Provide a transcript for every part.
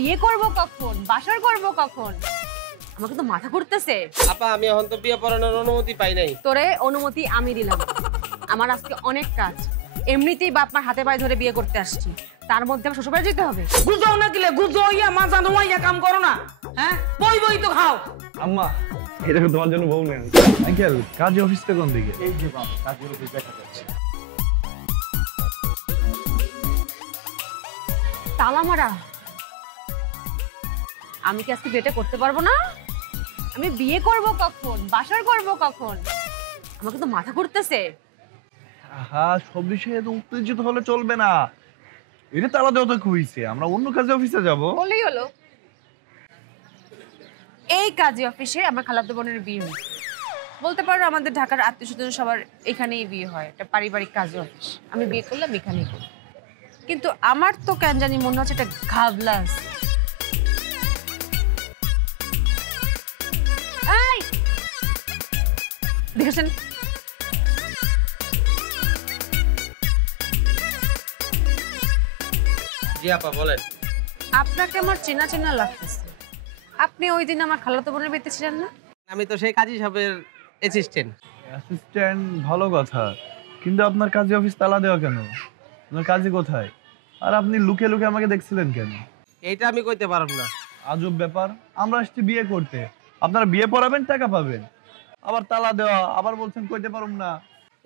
বিয়ে করব কখন, বাসর করব কখন? আমাকে তো মাথা ঘুরতেছে। আপা আমি এখন তো বিয়ে পড়ানোর অনুমতি পাই নাই। তোরে অনুমতি আমি দিলাম। আমার আজকে অনেক কাজ, এমনিতেই বাপ মার হাতে পায়ে ধরে বিয়ে করতে আসছি, তার মধ্যে আমার শ্বশুরবাড়ি যেতে হবে। গুজাও না কিলে গুজো ইয়া মাজা নোয়া কাম করো না। হ্যাঁ বই বই তো খাও। আম্মা এটা তোমার জন্য বউ নেই আঙ্কেল। কাজে অফিসটা কোন দিকে? এই যে বাবা কাজের অফিস দেখা যাচ্ছে। তালা মারা। আমি কি আজকে বিয়েটা করতে পারবো না? আমি বিয়ে করব কখন, বাসর করব কখন? আমাকে তো মাথা ঘুরতেছে। হ্যাঁ, সব বিষয়ে তো উত্তেজিত হলে চলবে না। এটা তালা দেওয়া তো হইছে, আমরা অন্য কাজে অফিসে যাব। বলেই হলো। এই কাজে অফিসে আমার খালাতো বোনের বিয়ে হয়েছে। বলতে পারো আমাদের ঢাকার আত্মীয়স্বজন সবার এখানেই বিয়ে হয়, এটা পারিবারিক কাজে অফিস। আমি বিয়ে করলাম এখানেই করি, কিন্তু আমার তো কেন জানি মনে হচ্ছে এটা ঘাবলা আছে। এই দেখেছেন, জি আপা বলেন। আপনাকে আমার চেনা চেনা লাগতেছে। আপনি ওই দিন আমার খালাতো বোনের বিয়েতে ছিলেন না? আমি তো সেই কাজী সাহেবের অ্যাসিস্ট্যান্ট। অ্যাসিস্ট্যান্ট ভালো কথা, কিন্তু আপনার কাজে অফিস তালা দেওয়া কেন? আপনার কাজে কোথায়? আর আপনি লুকে লুকে আমাকে দেখছিলেন কেন? এইটা আমি কইতে পারব না। আজব ব্যাপার, আমরা আসছি বিয়ে করতে, আপনারা বিয়ে পড়াবেন, টাকা পাবেন, আবার তালা দেওয়া, আবার বলছেন কইতে পারুম না।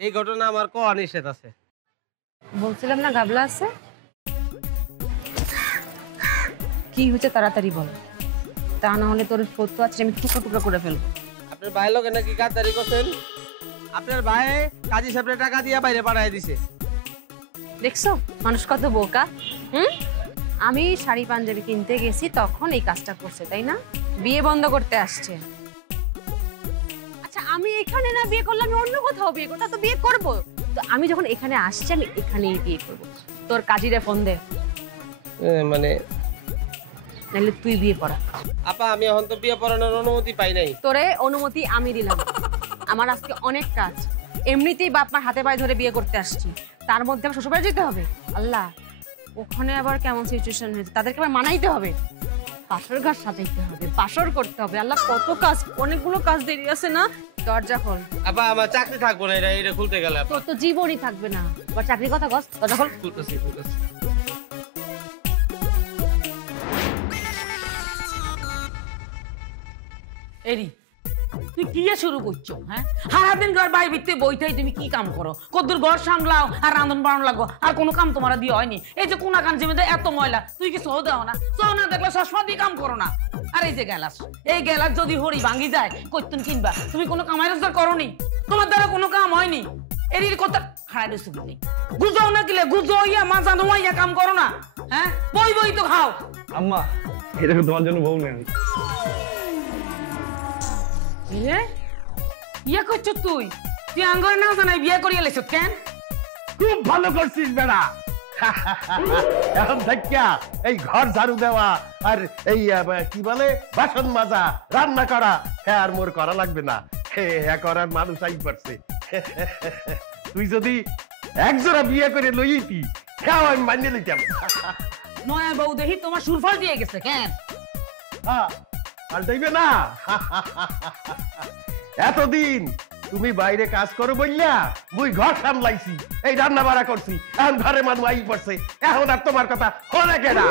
এই ঘটনা আমার কোয়া নিষেধ আছে। বলছিলাম না ঘাবলা আছে। কি হয়েছে তাড়াতাড়ি বল, তা না হলে তোর ফটো আছে আমি টুকরো টুকরো করে ফেলবো। আপনার ভাই লোকে নাকি গাদ্দারি করছেন? আপনার ভাই কাজী সাহেবের টাকা দিয়ে বাইরে পাঠায় দিছে। দেখছো মানুষ কত বোকা। আমি শাড়ি পাঞ্জাবি কিনতে গেছি তখন এই কাজটা করছে, তাই না? বিয়ে বন্ধ করতে আসছে। আচ্ছা আমি এখানে না বিয়ে করলে আমি অন্য কোথাও বিয়ে করবো, তো বিয়ে করবো তো আমি যখন এখানে আসছি আমি এখানেই বিয়ে করবো। তোর কাজীরে ফোন দে, মানে নাহলে তুই বিয়ে পড়া। আপা আমি এখন তো বিয়ে পড়ানোর অনুমতি পাই নাই। তোরে অনুমতি আমি দিলাম। আমার আজকে অনেক কাজ, এমনিতেই বাপ মার হাতে পায়ে ধরে বিয়ে করতে আসছি, তার মধ্যে আমার শ্বশুরবাড়ি যেতে হবে। আল্লাহ, ওখানে আবার কেমন সিচুয়েশন হয়েছে, তাদেরকে আবার মানাইতে হবে, বাসর ঘাট সাজাইতে হবে, বাসর করতে হবে। আল্লাহ কত কাজ, অনেকগুলো কাজ দেরি আছে না। দরজা খোল। আপা আমার চাকরি থাকবো না, এটা খুলতে গেলে। তোর তো জীবনই থাকবে না, আবার চাকরির কথা কস। দরজা খোল। খুলতেছি। এরি তুই কি শুরু করছো? হ্যাঁ সারাদিন ঘর বাই ভিত্তি বইতেই তুমি কি কাম করো? কদ্দুর ঘর সামলাও আর রান্ধন বাড়ানো লাগো, আর কোনো কাম তোমার দিয়ে হয়নি। এই যে কোনা কান জমিতে এত ময়লা, তুই কি সহ দাও না? সহ না দেখলে চশমা দিয়ে কাম করো না। আর এই যে গ্যালাস, এই গ্যালাস যদি হরি ভাঙি যায় কইতুন কিনবা? তুমি কোনো কামাই রোজগার করনি, তোমার দ্বারা কোনো কাম হয়নি। এরির কথা হারাই দিছো কি? গুজাও না কিলে গুজো ইয়া মাজা নোয়া কাম করো না। হ্যাঁ বই বই তো খাও। আম্মা এটা তোমার জন্য বউ নেই। ইয়ে করছো তুই? তুই আঙ্গরে না জানাই বিয়ে করিয়ে লেছ কেন? খুব ভালো করছিস বেড়া। এখন দেখিয়া এই ঘর ঝাড়ু দেওয়া আর এই কি বলে বাসন মাজা রান্না করা, হ্যাঁ আর মোর করা লাগবে না। হ্যাঁ করার মানুষ আই পারছে। তুই যদি একজোড়া বিয়ে করে লইতি, হ্যাঁ আমি মানিয়ে লইতাম। নয়া বউ দেখি তোমার সুরফল দিয়ে গেছে কেন? হ্যাঁ পাল্টাইবে না। এতদিন তুমি বাইরে কাজ করো বললা মুই ঘর সামলাইছি, এই রান্না বাড়া করছি, এখন ঘরে মানুষ আই পড়ছে, এখন আর তোমার কথা হলে কেনা।